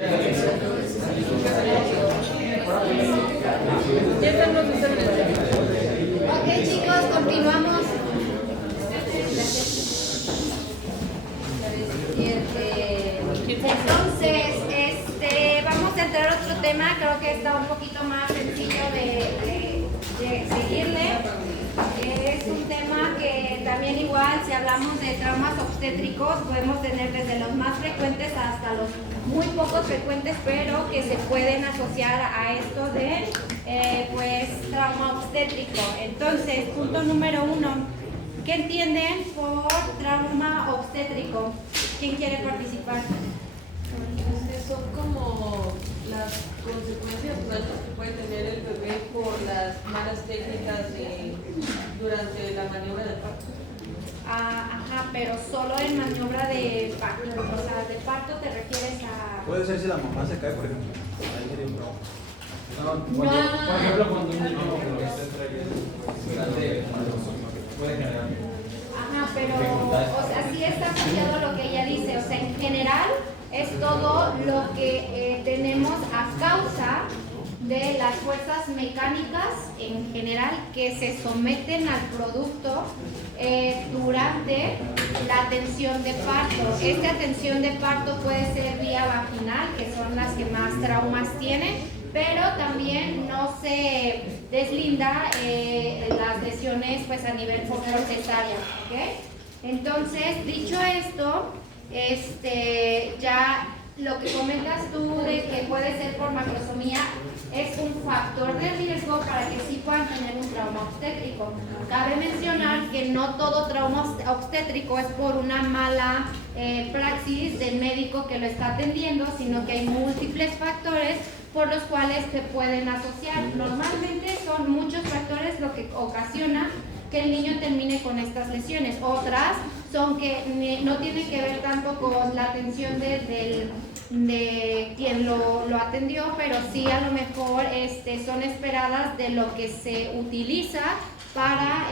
Ok, chicos, continuamos. Entonces, vamos a entrar a otro tema. Creo que está un poquito más sencillo de seguirle. Es un tema que también igual, si hablamos de traumas obstétricos, podemos tener desde los más frecuentes hasta los muy pocos frecuentes, pero que se pueden asociar a esto de trauma obstétrico. Entonces, punto número 1, ¿qué entienden por trauma obstétrico? ¿Quién quiere participar? Son como las consecuencias que puede tener el bebé por las malas técnicas durante la maniobra del parto. Ajá, pero solo en maniobra de parto. O sea, de parto te refieres a... Puede ser si la mamá se cae, por ejemplo. Ahí sería un trauma. Por ejemplo, cuando un niño puede generar. Ajá, pero, o sea, sí está asociado a lo que ella dice. O sea, en general es todo lo que tenemos a causa de las fuerzas mecánicas en general que se someten al producto durante la atención de parto. Esta atención de parto puede ser vía vaginal, que son las que más traumas tienen, pero también no se deslinda las lesiones pues a nivel cesárea, ¿ok? Entonces, dicho esto, ya lo que comentas tú de que puede ser por macrosomía es un factor de riesgo para que sí puedan tener un trauma obstétrico. Cabe mencionar que no todo trauma obstétrico es por una mala praxis del médico que lo está atendiendo, sino que hay múltiples factores por los cuales se pueden asociar. Normalmente son muchos factores lo que ocasiona que el niño termine con estas lesiones. Otras son que no tienen que ver tanto con la atención de quien lo atendió, pero sí a lo mejor son esperadas de lo que se utiliza para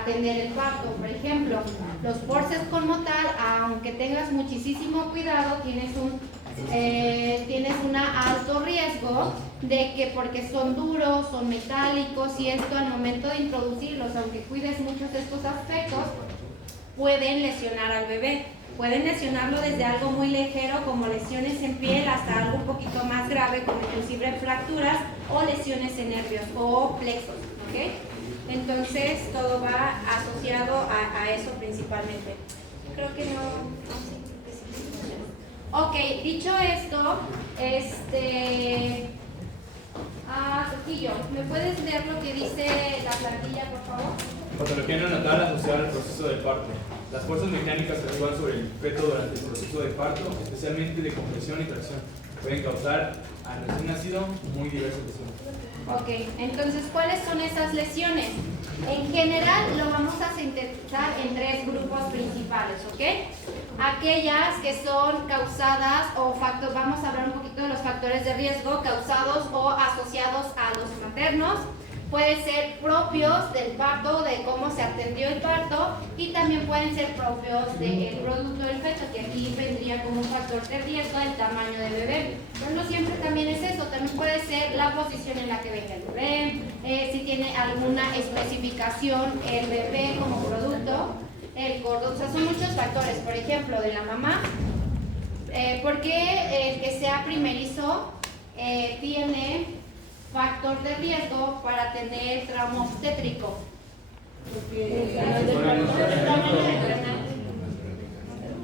atender el parto. Por ejemplo, los forceps como tal, aunque tengas muchísimo cuidado, tienes un alto riesgo de que, porque son duros, son metálicos, y esto al momento de introducirlos, aunque cuides muchos de estos aspectos, pueden lesionar al bebé. Pueden lesionarlo desde algo muy ligero como lesiones en piel hasta algo un poquito más grave como inclusive fracturas o lesiones en nervios o plexos, ¿ok? Entonces todo va asociado a eso principalmente. Creo que no sé. Ok, dicho esto, Trujillo, ¿me puedes leer lo que dice la plantilla, por favor? Patología neonatal asociada al proceso de parto. Las fuerzas mecánicas que actúan sobre el feto durante el proceso de parto, especialmente de compresión y tracción, pueden causar al recién nacido muy diversas lesiones. Ok, entonces, ¿cuáles son esas lesiones? En general lo vamos a sintetizar en 3 grupos principales, ¿ok? Aquellas que son causadas vamos a hablar un poquito de los factores de riesgo causados o asociados a los maternos. Pueden ser propios del parto, de cómo se atendió el parto, y también pueden ser propios del producto del feto, que aquí vendría como un factor de riesgo el tamaño del bebé. Pero no siempre también es eso, también puede ser la posición en la que venga el bebé, si tiene alguna especificación el bebé como producto, el cordón, o sea, son muchos factores. Por ejemplo, de la mamá, porque el que sea primerizo tiene factor de riesgo para tener trauma obstétrico.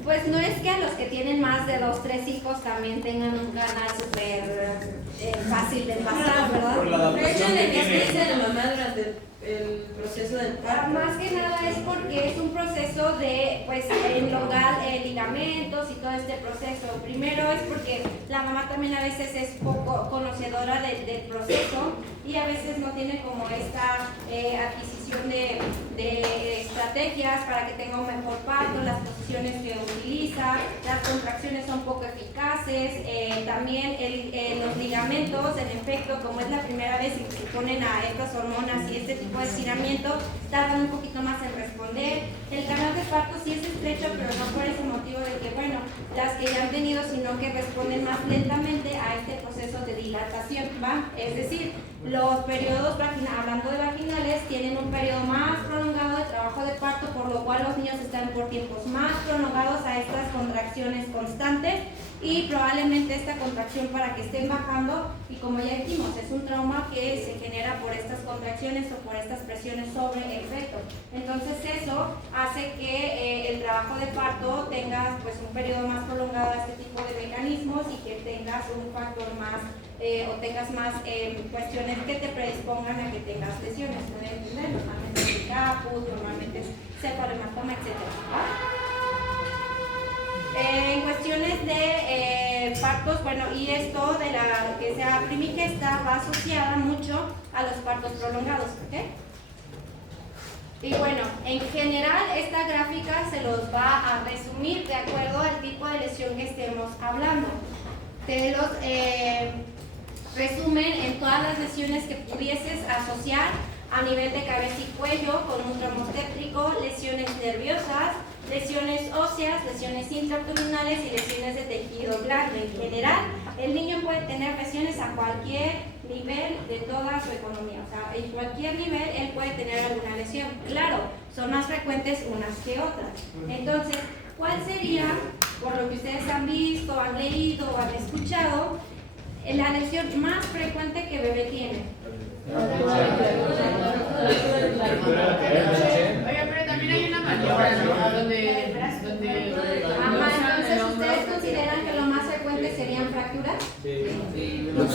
Pues no es que a los que tienen más de 2, 3 hijos también tengan un canal súper fácil de pasar, ¿verdad? De hecho, la experiencia de la mamá durante el proceso del parto. Más que nada es porque es un proceso de elongar ligamentos y todo este proceso. Primero es porque la mamá también a veces es poco conocedora del proceso y a veces no tiene como esta adquisición de estrategias para que tenga un mejor parto, las posiciones que utiliza, las contracciones son poco eficaces, también los ligamentos, en efecto, como es la primera vez que se ponen a estas hormonas y este tipo de estiramiento, tardan un poquito más en responder. El canal de parto sí es estrecho, pero no por ese motivo de que, bueno, las que ya han tenido, sino que responden más lentamente a este proceso de dilatación, ¿va? Es decir, los periodos hablando de vaginales, tienen un periodo más prolongado de trabajo de parto, por lo cual los niños están por tiempos más prolongados a estas contracciones constantes y probablemente esta contracción para que estén bajando, y como ya dijimos, es un trauma que se genera por estas contracciones o por estas presiones sobre el feto. Entonces eso hace que el trabajo de parto tenga pues un periodo más prolongado a este tipo de mecanismos y que tengas un factor más o tengas más cuestiones que te predispongan a que tengas lesiones. ¿Pueden entender? Normalmente es el caput, normalmente es cefalohematoma, etc. En cuestiones de partos, bueno, y esto de la que sea primigesta va asociada mucho a los partos prolongados, ¿ok? Y bueno, en general esta gráfica se los va a resumir de acuerdo al tipo de lesión que estemos hablando. Te los resumen en todas las lesiones que pudieses asociar a nivel de cabeza y cuello con un trauma obstétrico, lesiones nerviosas, lesiones óseas, lesiones intraabdominales y lesiones de tejido grande. En general, el niño puede tener lesiones a cualquier nivel de toda su economía, o sea, en cualquier nivel él puede tener alguna lesión. Claro, son más frecuentes unas que otras. Entonces, ¿cuál sería, por lo que ustedes han visto, han leído o han escuchado, la lesión más frecuente que bebé tiene? Oye, pero también hay una maniobra, ¿no? Donde entonces, ¿ustedes consideran que lo más frecuente serían fracturas? Sí. Lo más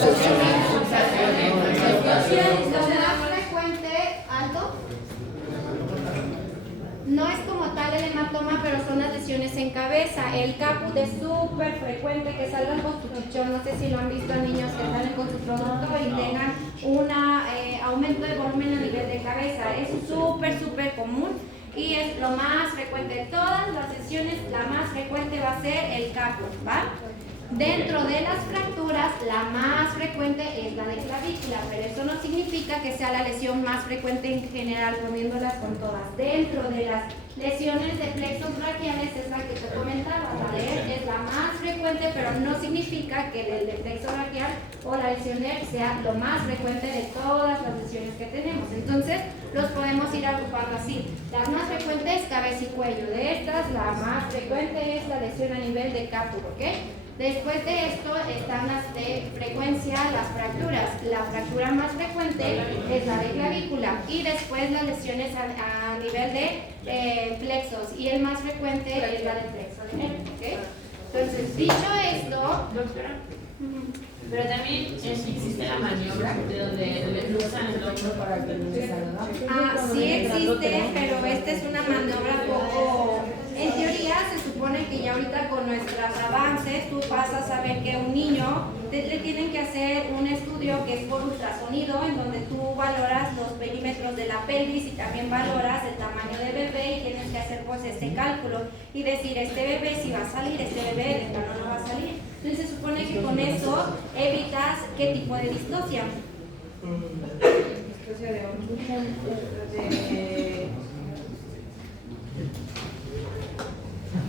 frecuente, alto, no es como tal el hematoma, pero son las lesiones en cabeza. El caput es súper frecuente que salgan con su chichón. No sé si lo han visto a niños que salen con su producto y tengan un aumento de volumen a nivel de cabeza. Es súper común y es lo más frecuente. De todas las lesiones, la más frecuente va a ser el caput, ¿va? Dentro de las fracturas, la más frecuente es la de clavícula, pero eso no significa que sea la lesión más frecuente en general, poniéndolas con todas. Dentro de las lesiones de plexos braquiales es la que te comentaba, la de él es la más frecuente, pero no significa que el de plexo braquial o la lesión ERG sea lo más frecuente de todas las lesiones que tenemos. Entonces, los podemos ir agrupando así. Las más frecuentes, cabeza y cuello. De estas, la más frecuente es la lesión a nivel de caput, ¿ok? Después de esto están las de frecuencia, las fracturas. La fractura más frecuente es la de clavícula y después las lesiones a nivel de plexos y el más frecuente es la de plexo de nervio, ¿ok? Entonces, dicho esto, Doctora, pero también existe la maniobra de donde le usan el hombro para que no se salga. sí existe, pero esta es una maniobra poco... En teoría se supone que ya ahorita con nuestros avances tú vas a saber que un niño le tienen que hacer un estudio que es por ultrasonido en donde tú valoras los perímetros de la pelvis y también valoras el tamaño del bebé y tienes que hacer pues este cálculo y decir este bebé si va a salir, este bebé de plano no va a salir. Entonces se supone que con eso evitas qué tipo de distosia. Distosia de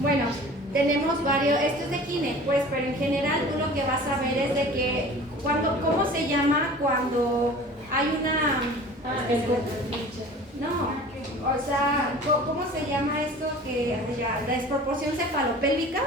Bueno, tenemos varios, esto es de Kine, pues, pero en general tú lo que vas a ver es de que, ¿cómo se llama cuando hay una... No, o sea, ¿cómo se llama esto que la desproporción cefalopélvica?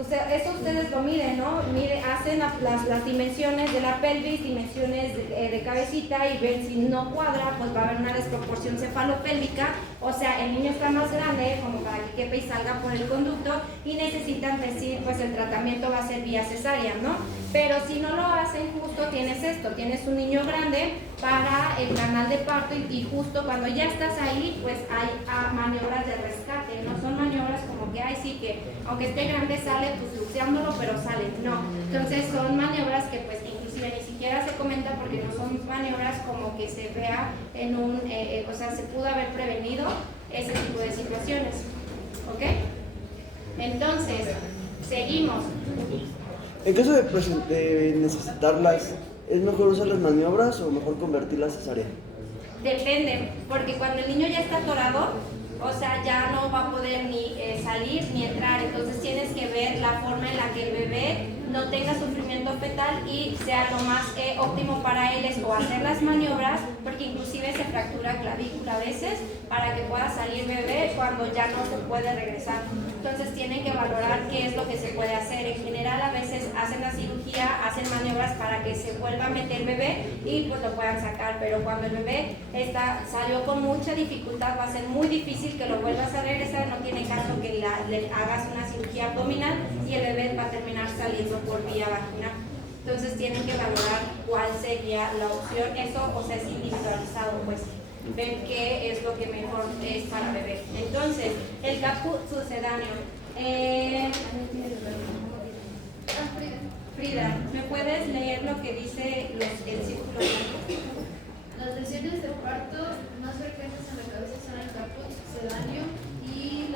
O sea, eso ustedes lo miden, ¿no? Hacen las dimensiones de la pelvis, dimensiones de cabecita y ven si no cuadra, pues va a haber una desproporción cefalopélvica. O sea, el niño está más grande como para que quepa y salga por el conducto y necesitan decir, pues el tratamiento va a ser vía cesárea, ¿no? Pero si no lo hacen justo tienes esto, tienes un niño grande para el canal de parto y justo cuando ya estás ahí, pues hay maniobras de rescate, no son maniobras como que, sí, que aunque esté grande sale pues luceándolo, pero sale, no. Entonces son maniobras que pues inclusive ni siquiera se comenta porque no son maniobras como que se vea en o sea, se pudo haber prevenido ese tipo de situaciones, ¿ok? Entonces, seguimos. En caso de necesitarlas, ¿es mejor usar las maniobras o mejor convertirlas a cesárea? Depende, porque cuando el niño ya está atorado, o sea, ya no va a poder ni salir ni entrar, entonces tienes que ver la forma en la que el bebé no tenga sufrimiento fetal y sea lo más óptimo para él es o hacer las maniobras, porque inclusive se fractura clavícula a veces, para que pueda salir bebé cuando ya no se puede regresar. Entonces tienen que valorar qué es lo que se puede hacer. En general a veces hacen la cirugía, hacen maniobras para que se vuelva a meter bebé y pues lo puedan sacar, pero cuando el bebé salió con mucha dificultad va a ser muy difícil que lo vuelvas a regresar, no tiene caso que le hagas una cirugía abdominal y el bebé va a terminar saliendo por vía vaginal. Entonces tienen que valorar cuál sería la opción, eso o sea es individualizado, pues ven qué es lo que mejor es para bebé. Entonces, el caput sucedáneo. Frida, ¿me puedes leer lo que dice el círculo blanco? Las lesiones de parto más frecuentes en la cabeza son el caput sucedáneo y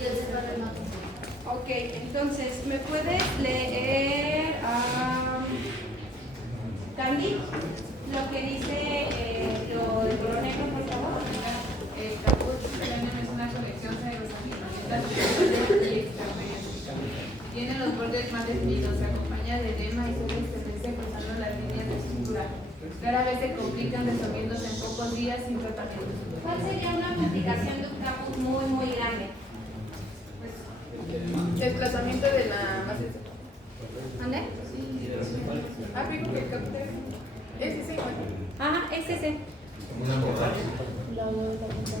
el cefalomatosis. Ok, entonces, ¿me puedes leer Candy? Lo que dice lo del color negro, por favor. El caput sucedáneo es una conexión cerebrosanguinolenta y extraperiosteca. Tiene los bordes más definidos, se acompaña de edema y suele extenderse cruzando las líneas de sutura. Rara vez se complican resolviéndose en pocos días sin tratamiento. ¿Cuál sería una complicación de un caput muy, muy grande? Desplazamiento de la base. ¿Ande? Digo que el caput es ese. Ajá, es ese.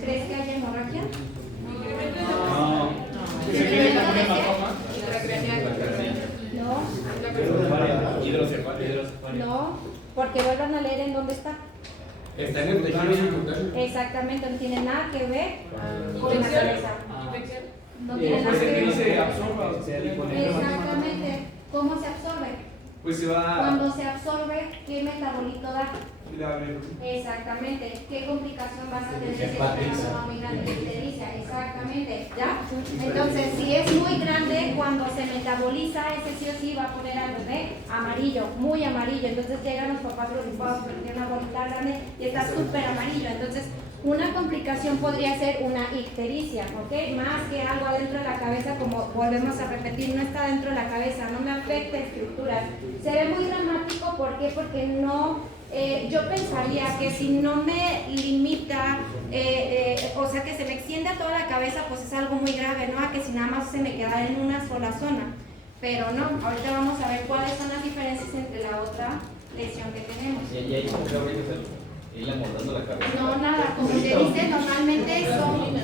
¿Crees que haya hemorragia? No. ¿Se cree que un hematoma? No. Hidrocefalia. No, porque vuelvan a leer en dónde está. Está en el tejido. Exactamente, no tiene nada que ver con la cabeza. No tiene nada Pues que el que ver. se absorba. Exactamente. ¿Cómo se absorbe? Pues se va. Cuando se absorbe, ¿qué metabolito da? La bilirrubina. Exactamente. ¿Qué complicación vas a tener si es Hepatitis. una muy grande? Ictericia, exactamente. ¿Ya? Entonces, si es muy grande, cuando se metaboliza, ese sí o sí va a poner al bebé amarillo, muy amarillo. Entonces llegan los papás preocupados porque tiene una bolita grande y está súper amarillo. Entonces, una complicación podría ser una ictericia, ¿ok? Más que algo adentro de la cabeza, como volvemos a repetir, no está dentro de la cabeza, no me afecta estructuras. Se ve muy dramático, ¿por qué? Porque no... yo pensaría que si no me limita, o sea que se me extiende a toda la cabeza, pues es algo muy grave, ¿no? A que si nada más se me queda en una sola zona. Pero no, ahorita vamos a ver cuáles son las diferencias entre la otra lesión que tenemos. Y ahí irle amordando la cabeza. No, nada, como te dice, normalmente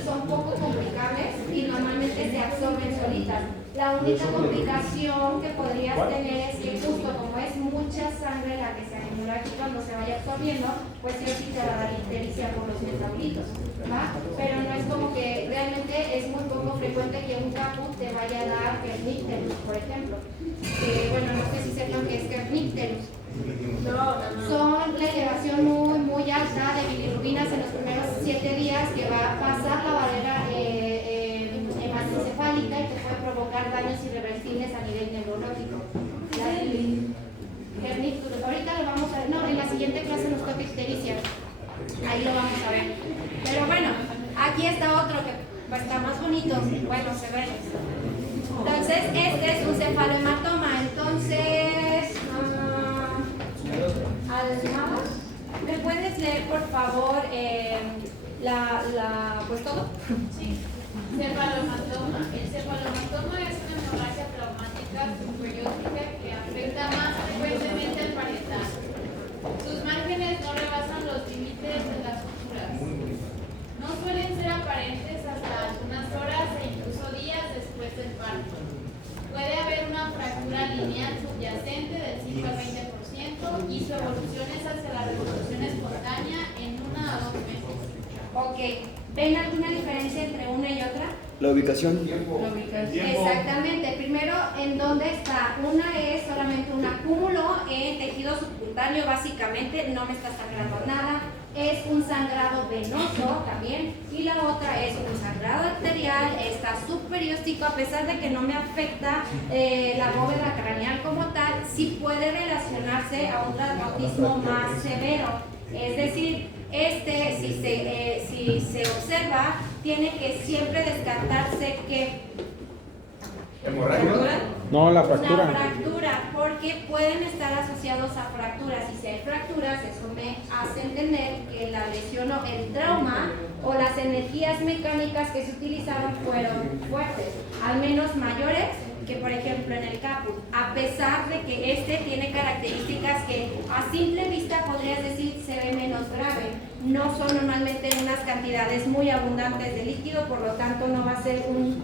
son poco complicables y normalmente se absorben solitas. La única complicación que podrías tener es que justo como es mucha sangre la que se acumula aquí cuando se vaya absorbiendo, pues sí o sí te va a dar ictericia por los metabolitos, ¿va? Pero no es como que realmente es muy poco frecuente que un caput te vaya a dar kernicterus, por ejemplo. Bueno, no sé si sepan qué es kernicterus. Son la elevación muy, muy alta de bilirrubinas en los primeros 7 días que va a pasar la barrera hematoencefálica y que puede provocar daños irreversibles a nivel neurológico. Ahorita lo vamos a ver, no, en la siguiente clase nos toca ictericia. Ahí lo vamos a ver. Pero bueno, aquí está otro que está más bonito. Bueno, se ve. Entonces, este es un cefalohematoma. Entonces, Almada, ¿me puedes leer por favor pues todo? Sí. Cefalohematoma. El cefalohematoma es una hemorragia traumática periódica que afecta más frecuentemente al parietal. Sus márgenes no rebasan los límites de las suturas. No suelen ser aparentes hasta algunas horas e incluso días después del parto. Puede haber una fractura lineal subyacente del 5 al 20% y su evolución es hacia la reproducción espontánea en 1 a 2 meses. Ok, ¿ven alguna diferencia entre una y otra? La ubicación. Exactamente, primero, ¿en dónde está? Una es solamente un acúmulo en tejido subcutáneo, básicamente, no me está sangrando nada. es un sangrado venoso también, y la otra es un sangrado arterial, está subperióstico, a pesar de que no me afecta la bóveda craneal como tal, sí puede relacionarse a un traumatismo más severo. Es decir, si se observa, tiene que siempre descartarse que No, la una fractura. fractura, porque pueden estar asociados a fracturas, y si hay fracturas, eso me hace entender que la lesión o el trauma o las energías mecánicas que se utilizaron fueron fuertes, al menos mayores que, por ejemplo, en el caput, a pesar de que este tiene características que a simple vista podrías decir se ve menos grave. No son normalmente unas cantidades muy abundantes de líquido, por lo tanto no va a ser un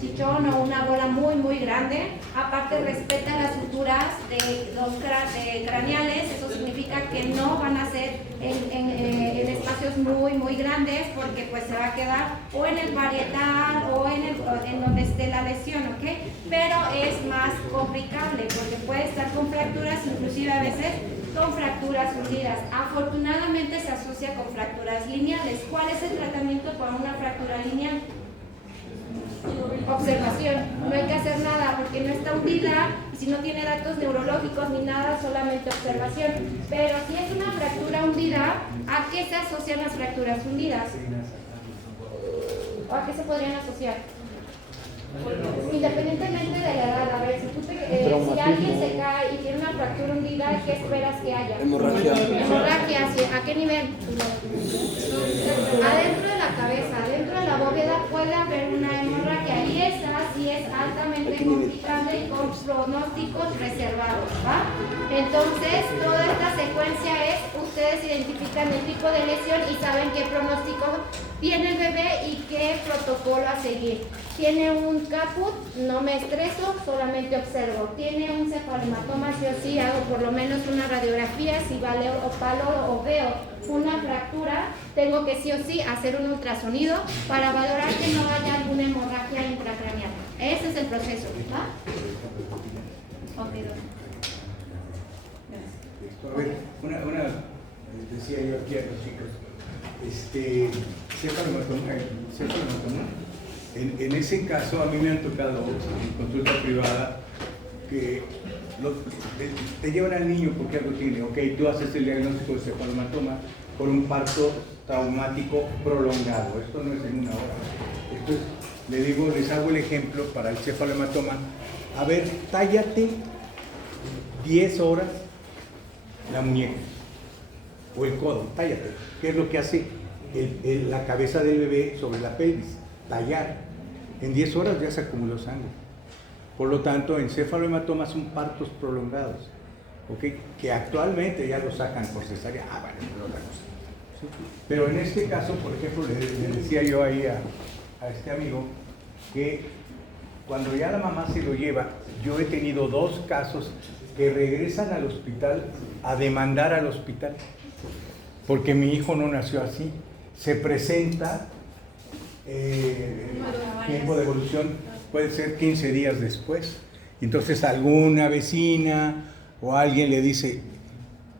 chichón o una bola muy grande. Aparte respetan las suturas de los craneales, eso significa que no van a ser en espacios muy grandes, porque pues se va a quedar o en el parietal o en donde esté la lesión, ¿ok? Pero es más complicable porque puede estar con fracturas, inclusive a veces con fracturas hundidas. Afortunadamente se asocia con fracturas lineales. ¿Cuál es el tratamiento para una fractura lineal? Observación. No hay que hacer nada porque no está hundida, y si no tiene datos neurológicos ni nada, solamente observación. Pero si es una fractura hundida, ¿a qué se asocian las fracturas hundidas? ¿O a qué se podrían asociar? Independientemente de la edad, a ver, si alguien se cae y tiene una fractura hundida, ¿qué esperas que haya? Hemorragia. Hemorragia, ¿sí? ¿A qué nivel? Adentro de la cabeza, adentro de la bóveda puede haber una hemorragia, y esa sí es altamente complicada y con pronósticos reservados, ¿va? Entonces, toda esta secuencia es, ustedes identifican el tipo de lesión y saben qué pronóstico tiene el bebé y qué protocolo a seguir. Tiene un caput, no me estreso, solamente observo. Tiene un cefalohematoma, sí o sí hago por lo menos una radiografía. Si vale o palo o veo una fractura, tengo que sí o sí hacer un ultrasonido para valorar que no haya alguna hemorragia intracraneal. Ese es el proceso, ¿va? Ok, A ver, decía yo aquí a los chicos, cefalohematoma, en ese caso a mí me han tocado en consulta privada que te llevan al niño porque algo tiene, ok, tú haces el diagnóstico de cefalohematoma por un parto traumático prolongado, esto no es en una hora, esto es, les hago el ejemplo para el cefalohematoma, a ver, tállate 10 horas la muñeca o el codo, tállate. ¿Qué es lo que hace la cabeza del bebé sobre la pelvis? Tallar. En 10 horas ya se acumuló sangre. Por lo tanto, encefalohematomas son partos prolongados, ¿okay? Que actualmente ya lo sacan por cesárea. Bueno, es otra cosa. ¿Sí? Pero en este caso, por ejemplo, le decía yo ahí a este amigo que cuando ya la mamá se lo lleva, yo he tenido 2 casos que regresan al hospital a demandar al hospital, porque mi hijo no nació así. Se presenta, tiempo de evolución puede ser 15 días después. Entonces alguna vecina o alguien le dice,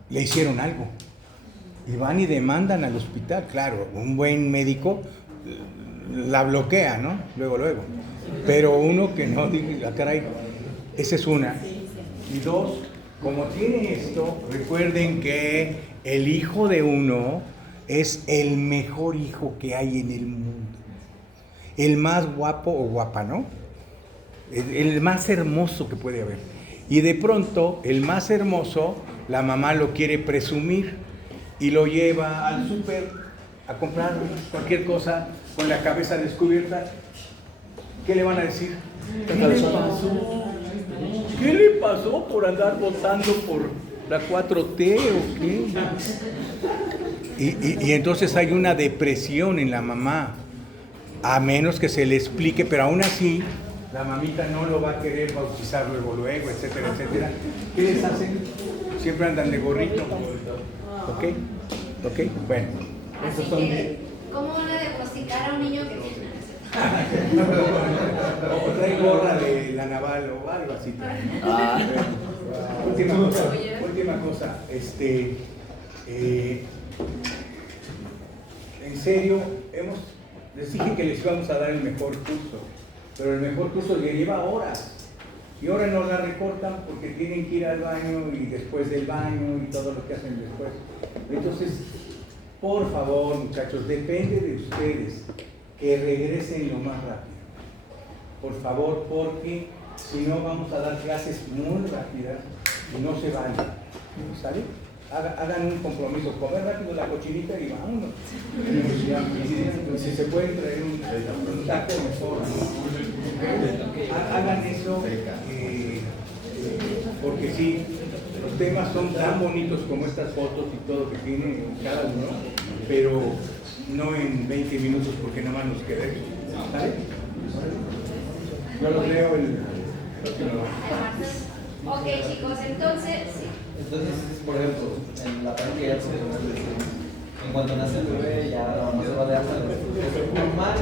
le hicieron algo. Y van y demandan al hospital. Claro, un buen médico la bloquea, ¿no? Luego. Pero uno que no, diga, caray, esa es una. Y 2, como tiene esto, recuerden que el hijo de uno es el mejor hijo que hay en el mundo. El más guapo o guapa, ¿no? El más hermoso que puede haber. Y de pronto, el más hermoso, la mamá lo quiere presumir y lo lleva al súper a comprar cualquier cosa con la cabeza descubierta. ¿Qué le van a decir? ¿Qué le pasó? ¿Qué le pasó por andar votando por la 4T o qué? Y entonces hay una depresión en la mamá, a menos que se le explique, pero aún así la mamita no lo va a querer bautizar luego, etcétera, etcétera. ¿Qué les hacen? Siempre andan de gorrito. ¿Ok? Bueno. Así que, ¿cómo van a diagnosticar a un niño que tiene? O trae gorra de la naval o algo así. Última cosa. en serio, les dije que les íbamos a dar el mejor curso, pero el mejor curso le lleva horas. Y ahora nos la recortan porque tienen que ir al baño y después del baño y todo lo que hacen después. Entonces, por favor, muchachos, depende de ustedes que regresen lo más rápido. Por favor, porque si no vamos a dar clases muy rápidas y no se vale. ¿Sale? Hagan un compromiso, comer rápido la cochinita y vámonos. Si se pueden traer un taco mejor, hagan eso, porque sí, los temas son tan bonitos como estas fotos y todo que tiene cada uno, pero no en 20 minutos porque nada más nos queda eso. ¿Sale? Yo los leo el próximo. Ok, chicos, entonces, sí. Entonces, por ejemplo, en la parte que ya se en cuanto nace el bebé, ya la mamá se va de alta, es normal,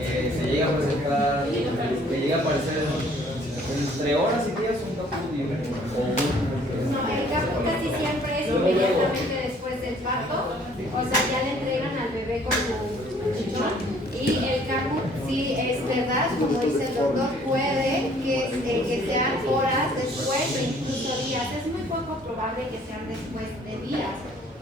se llega a presentar, que llega a aparecer entre horas y días un caput y No, el caput casi siempre es inmediatamente después del parto, o sea, ya le entregan al bebé con su chichón. Y el caput, sí, es verdad, como dice el doctor, puede que sean horas después o incluso días. Es muy poco probable que sean después de días,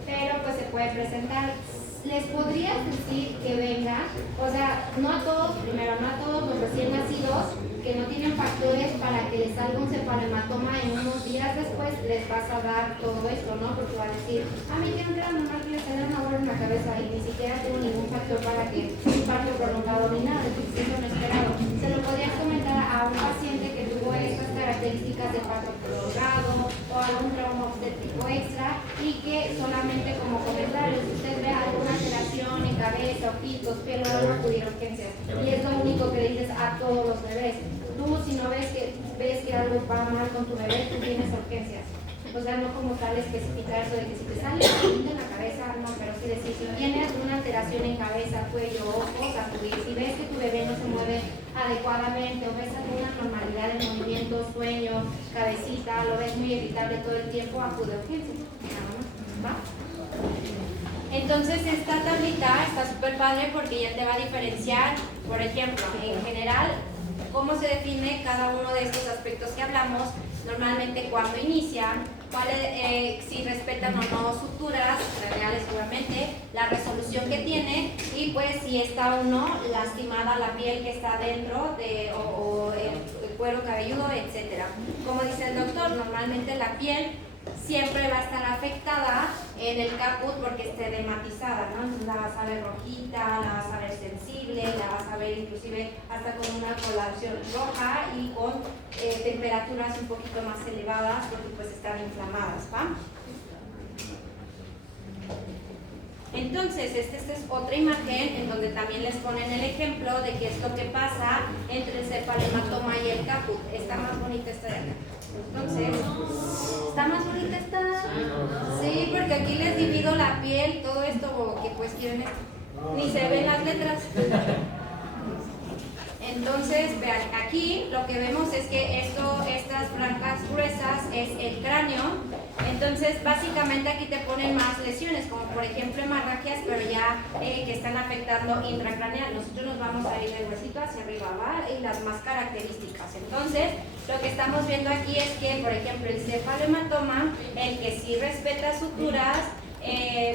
pero pues se puede presentar. Les podrías decir que vengan, o sea, no a todos, primero, no a todos los recién nacidos que no tienen factores para que les salga un cefalohematoma en unos días después, les vas a dar todo esto, ¿no? Porque va a decir, a mí quiero que era normal que les saliera una bola en la cabeza y ni siquiera tuvo ningún factor para que un parto prolongado ni nada, entonces eso no esperado. Se lo podrías comentar a un paciente que tuvo estas características de parto prolongado o algún trauma obstétrico extra y que solamente como comentario, si usted ve alguna alteración en cabeza, ojitos, piel, no acudir a urgencias. Y es lo único que dices a todos los bebés. Tú, si no ves que algo va mal con tu bebé, tú tienes urgencias. O sea, no como tal especificar eso de que si te sale un en la cabeza, no, pero sí decir, si tienes una alteración en cabeza, cuello, ojos, acudir. Si ves que tu bebé no se mueve adecuadamente o ves alguna normalidad de movimiento, sueño, cabecita, lo ves muy irritable todo el tiempo, acude a urgencias. Nada más, ¿va? Entonces esta tablita está súper padre porque ya te va a diferenciar, por ejemplo, en general, cómo se define cada uno de estos aspectos que hablamos, normalmente cuando inician, si respetan o no suturas craneales obviamente, la resolución que tiene y pues si está o no lastimada la piel que está dentro o el cuero cabelludo, etc. Como dice el doctor, normalmente la piel siempre va a estar afectada en el caput porque esté dematizada, ¿no? Entonces la vas a ver rojita, la vas a ver sensible, la vas a ver inclusive hasta con una coloración roja y con temperaturas un poquito más elevadas porque pues están inflamadas, ¿va? Entonces, esta es otra imagen en donde también les ponen el ejemplo de qué es lo que pasa entre el cefalohematoma y el caput. Está más bonita esta de acá. Entonces, ¿está más bonita esta? Sí, porque aquí les divido la piel, todo esto que cuestiones, ni se ven las letras. Entonces, vean, aquí lo que vemos es que estas franjas gruesas es el cráneo. Entonces, básicamente aquí te ponen más lesiones, como por ejemplo hemorragias, pero ya que están afectando intracraneal. Nosotros nos vamos a ir del huesito hacia arriba, ¿va? Y las más características. Entonces, lo que estamos viendo aquí es que, por ejemplo, el cefalohematoma, el que sí respeta suturas,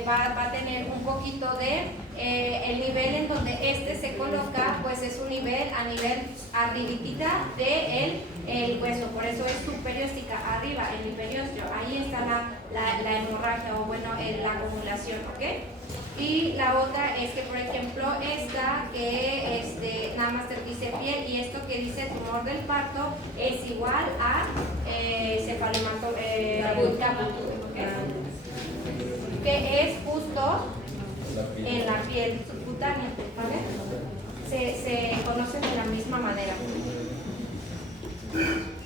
va a tener un poquito de el nivel en donde este se coloca, pues es un nivel a nivel arribitita de el hueso, por eso es superióstica, arriba, el periósteo, ahí está la hemorragia o bueno, la acumulación, ¿ok? Y la otra es que, por ejemplo, esta que nada más te dice piel y esto que dice tumor del parto es igual a cefalohematoma, que es justo en la piel subcutánea, ¿vale? Se conocen de la misma manera.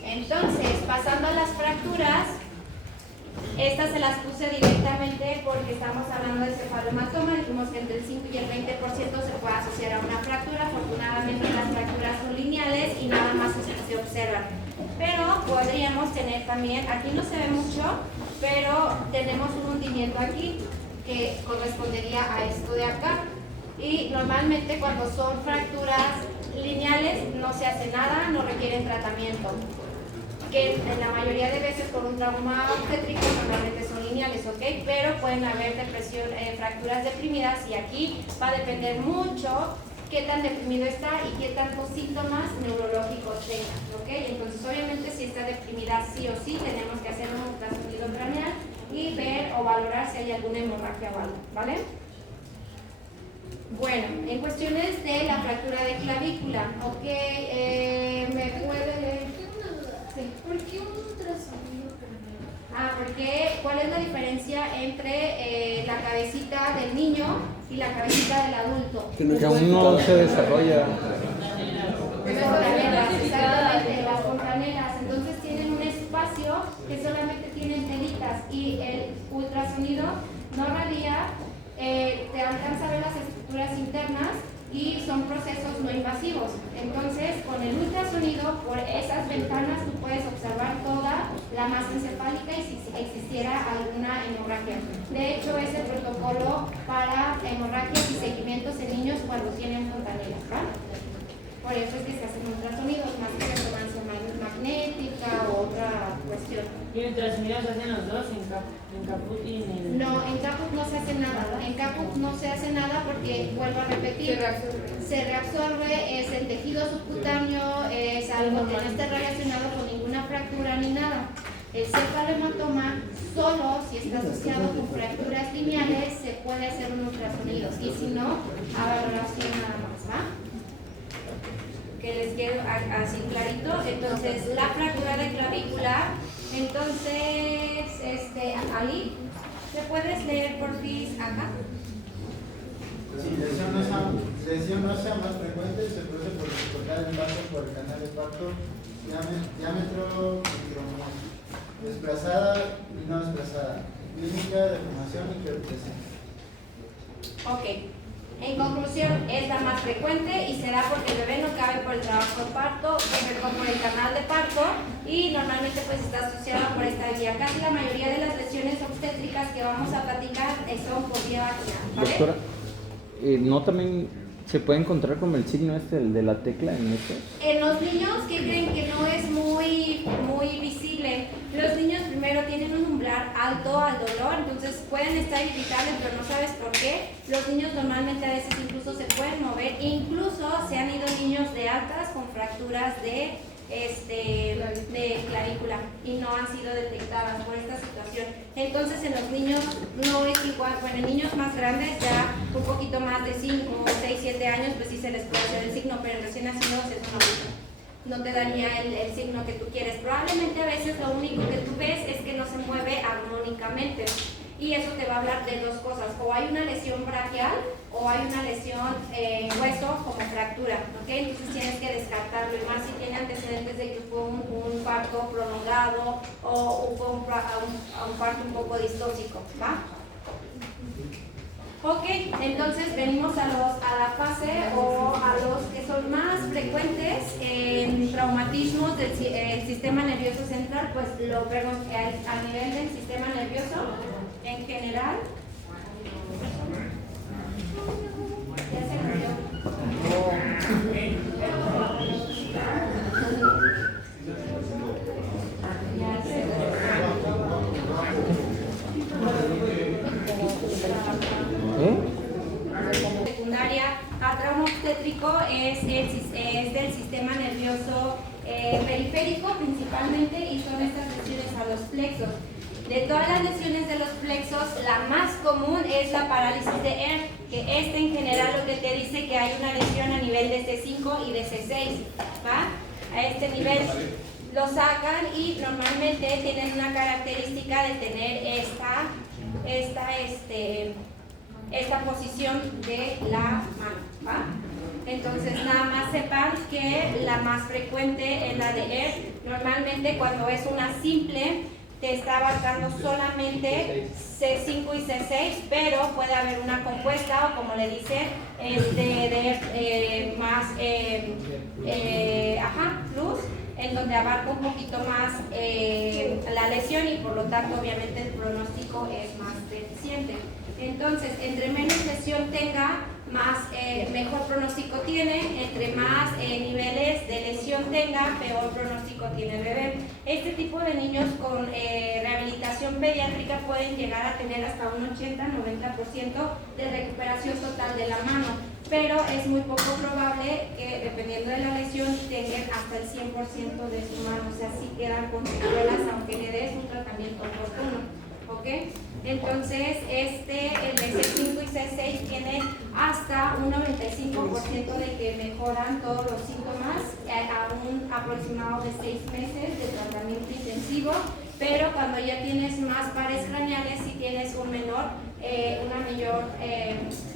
Entonces, pasando a las fracturas, estas se las puse directamente porque estamos hablando de cefalohematoma, dijimos que entre el 5 y el 20% se puede asociar a una fractura. Afortunadamente las fracturas son lineales y nada más se observan. Pero podríamos tener también, aquí no se ve mucho, pero tenemos un hundimiento aquí que correspondería a esto de acá. Y normalmente cuando son fracturas lineales no se hace nada, no requieren tratamiento. Que en la mayoría de veces por un trauma obstétrico normalmente son lineales, ¿ok? Pero pueden haber fracturas deprimidas y aquí va a depender mucho qué tan deprimido está y qué tantos síntomas neurológicos tenga, ¿ok? Entonces obviamente si está deprimida sí o sí tenemos que hacer un ultrasonido craneal y ver o valorar si hay alguna hemorragia o algo, ¿vale? Bueno, en cuestiones de la fractura de clavícula, ¿ok? ¿Me puede leer? Sí. ¿Por qué un ultrasonido craneal? Porque ¿cuál es la diferencia entre la cabecita del niño y la cabecita del adulto? Que aún no se desarrolla. Las fontanelas, exactamente, las fontanelas. Entonces tienen un espacio que solamente tienen telitas y el ultrasonido no radia, te alcanza a ver las estructuras internas y son procesos no invasivos. Entonces, con el ultrasonido, por esas ventanas tú puedes observar toda la masa encefálica y si existiera alguna hemorragia. De hecho, es el protocolo para hemorragias y seguimientos en niños cuando tienen fontanelas, ¿vale? Por eso es que se hacen ultrasonidos, más que resonancia magnética o otra cuestión. ¿Y ultrasonidos se hacen los dos en caput y en el... No, en caput no se hace nada. En caput no se hace nada porque, vuelvo a repetir, se reabsorbe, es el tejido subcutáneo, es algo que no está relacionado con ninguna fractura ni nada. El cefalohematoma, solo si está asociado con fracturas lineales, se puede hacer un ultrasonido. Y si no, a valoración nada más, ¿va? Que les quede así clarito. Entonces, la fractura de clavícula, entonces, Ali, ¿te puedes leer por fin acá? Si lesión no sea más frecuente, se produce por cortar el paso por el canal de parto, diámetro micromolar, desplazada y no desplazada, clínica, deformación y crepitación. Ok. En conclusión, es la más frecuente y se da porque el bebé no cabe por el trabajo de parto, por el canal de parto y normalmente pues está asociada por esta vía. Casi la mayoría de las lesiones obstétricas que vamos a platicar son por vía vaginal, ¿vale? Doctora, ¿no también se puede encontrar como el signo el de la tecla en esto? En los niños que creen que no es muy visible, los niños primero tienen un umbral alto al dolor, entonces pueden estar irritables pero no sabes por qué. Los niños normalmente a veces incluso se pueden mover, incluso se han ido niños de altas con fracturas de clavícula y no han sido detectadas por esta situación. Entonces en los niños no es igual, bueno, en niños más grandes ya un poquito más de 5, 6, 7 años pues sí se les puede hacer el signo, pero en recién nacidos eso no te daría el signo que tú quieres. Probablemente a veces lo único que tú ves es que no se mueve armónicamente y eso te va a hablar de dos cosas, o hay una lesión braquial o hay una lesión hueso como fractura, ¿ok? Entonces tienes que descartarlo y más si tiene antecedentes de que fue un parto prolongado o fue un parto un poco distóxico, ¿va? Ok, entonces venimos a la fase o a los que son más frecuentes en traumatismos del sistema nervioso central, pues lo vemos a nivel del sistema nervioso en general. Ya se murió. Ya se secundaria a trauma obstétrico es del sistema nervioso periférico principalmente y son estas lesiones a los plexos. De todas las lesiones de los plexos, la más común es la parálisis de Ehrlich, que en general lo que te dice que hay una lesión a nivel de C5 y de C6, ¿va? A este nivel lo sacan y normalmente tienen una característica de tener esta posición de la mano, ¿va? Entonces nada más sepan que la más frecuente es la de Ehrlich. Normalmente cuando es una simple te está abarcando solamente C5 y C6, pero puede haber una compuesta o como le dicen, más plus, en donde abarca un poquito más la lesión y por lo tanto obviamente el pronóstico es más deficiente. Entonces, entre menos lesión tenga, mejor pronóstico tiene, entre más niveles de lesión tenga, peor pronóstico tiene el bebé. Este tipo de niños con rehabilitación pediátrica pueden llegar a tener hasta un 80-90% de recuperación total de la mano, pero es muy poco probable que dependiendo de la lesión tengan hasta el 100% de su mano, o sea, sí quedan con secuelas aunque le des un tratamiento oportuno. ¿Ok? Entonces, el de C5 y C6 tiene hasta un 95% de que mejoran todos los síntomas a un aproximado de 6 meses de tratamiento intensivo, pero cuando ya tienes más pares craneales, sí tienes una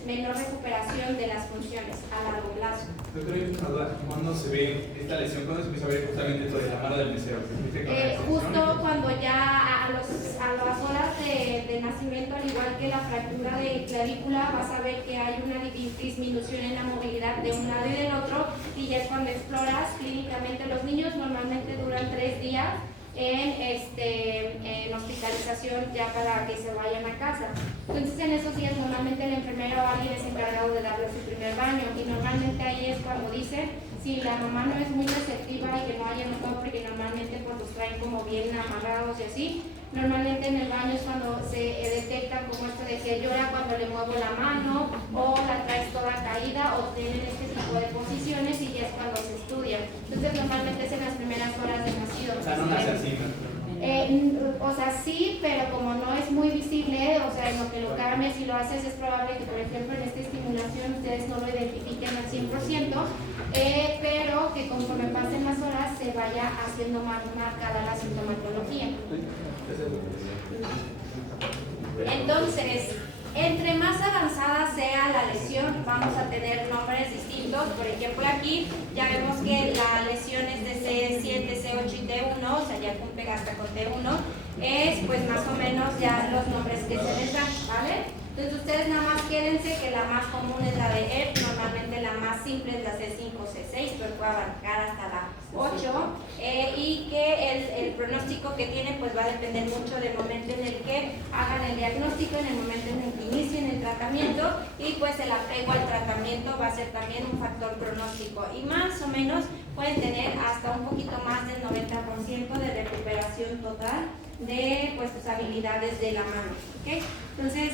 menor recuperación de las funciones a largo plazo. Doctora, ¿cuándo se ve esta lesión? ¿Cuándo se empieza a ver justamente esto de la mano del mesero? Justo cuando ya a las horas de nacimiento, al igual que la fractura de clavícula, vas a ver que hay una disminución en la movilidad de un lado y del otro, y ya es cuando exploras clínicamente. Los niños normalmente duran 3 días en hospitalización ya para que se vayan a casa. Entonces en esos días normalmente el enfermero o alguien es encargado de darle su primer baño, y normalmente ahí es cuando dicen si la mamá no es muy receptiva y que no haya notado, porque normalmente pues los traen como bien amarrados y así. Normalmente en el baño es cuando se detecta como esto de que llora cuando le muevo la mano, o la traes toda caída, o tienen este tipo de posiciones, y ya es cuando se estudia. Entonces normalmente es en las primeras horas de nacido. O sea, no nace así, ¿no? O sea, sí, pero como no es muy visible, o sea, en lo que lo cambias y lo haces, es probable que, por ejemplo, en esta estimulación ustedes no lo identifiquen al 100%, pero que conforme pasen las horas se vaya haciendo más marcada la sintomatología. Entonces, entre más avanzada sea la lesión, vamos a tener nombres distintos. Por ejemplo, aquí ya vemos que la lesión es de C7, C8 y T1, o sea, ya cumple hasta con T1, es pues más o menos ya los nombres que se les dan, ¿vale? Entonces ustedes nada más quédense que la más común es la de ERP, normalmente la más simple es la C5, C6, pero puede abarcar hasta la 8, y que el pronóstico que tiene pues va a depender mucho del momento en el que hagan el diagnóstico, en el momento en el que inicien el tratamiento, y pues el apego al tratamiento va a ser también un factor pronóstico, y más o menos pueden tener hasta un poquito más del 90% de recuperación total de pues sus habilidades de la mano, ¿ok? Entonces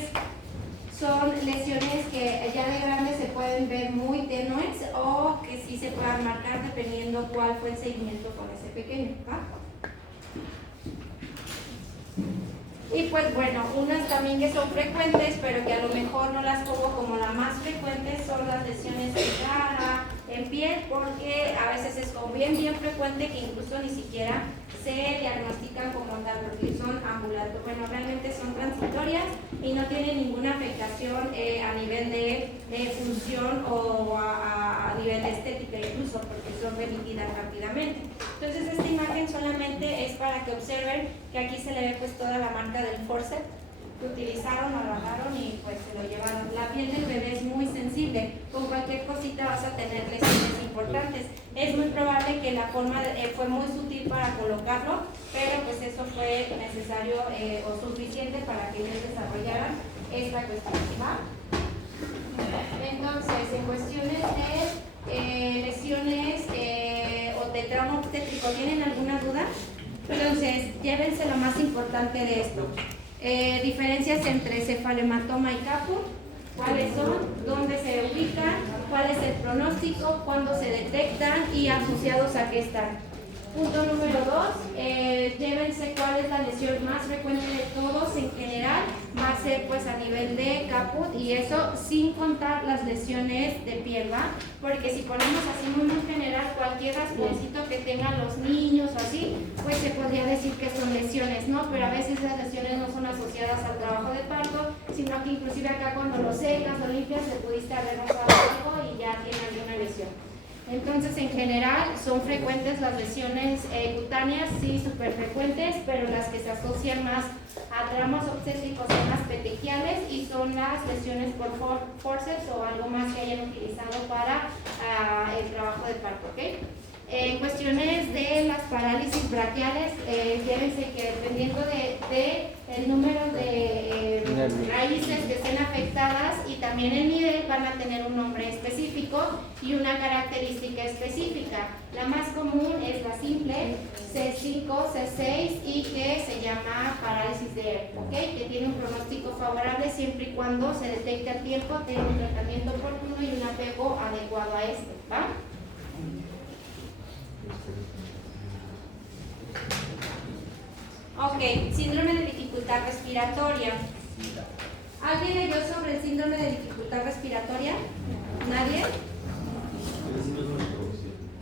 son lesiones que ya de grandes se pueden ver muy tenues, o que sí se puedan marcar dependiendo cuál fue el seguimiento con ese pequeño, ¿va? Y pues bueno, unas también que son frecuentes, pero que a lo mejor no las pongo como la más frecuente, son las lesiones en cara, en piel, porque a veces es como bien frecuente que incluso ni siquiera se diagnostican como tal, porque son ambulantes. Bueno, realmente son transitorias y no tienen ninguna afectación a nivel de función o a nivel de estética incluso, porque son remitidas rápidamente. Entonces esta imagen solamente es para que observen que aquí se le ve pues toda la marca del forceps que utilizaron, agarraron y pues se lo llevaron. La piel del bebé es muy sensible, con cualquier cosita vas a tener lesiones importantes. Es muy probable que la forma fue muy sutil para colocarlo, pero pues eso fue necesario o suficiente para que ellos desarrollaran esta cuestión, ¿va? Entonces, en cuestiones de lesiones o de trauma obstétrico, ¿tienen alguna duda? Entonces, llévense lo más importante de esto. Diferencias entre cefalematoma y caput, cuáles son, dónde se ubican, cuál es el pronóstico, cuándo se detectan y asociados a qué están. Punto número 2, llévense cuál es la lesión más frecuente de todos en general, va a ser pues a nivel de caput, y eso sin contar las lesiones de piel, ¿va? Porque si ponemos así muy general, cualquier rasponcito que tengan los niños o así, pues se podría decir que son lesiones, ¿no? Pero a veces las lesiones no son asociadas al trabajo de parto, sino que inclusive acá cuando lo secas o limpias le pudiste haber rozado algo y ya tiene alguna lesión. Entonces, en general, son frecuentes las lesiones cutáneas, sí, súper frecuentes, pero las que se asocian más a traumas obstétricos son las petequiales y son las lesiones por forceps o algo más que hayan utilizado para el trabajo de parto, ¿ok? En cuestiones de las parálisis braquiales, llévense que dependiendo de el número de raíces que estén afectadas y también el nivel, van a tener un nombre específico y una característica específica. La más común es la simple, C5, C6 y que se llama parálisis de ERT, ¿okay? Que tiene un pronóstico favorable siempre y cuando se detecte a tiempo, tenga un tratamiento oportuno y un apego adecuado a esto, ¿va? Ok, síndrome de dificultad respiratoria. ¿Alguien leyó sobre el síndrome de dificultad respiratoria? ¿Nadie?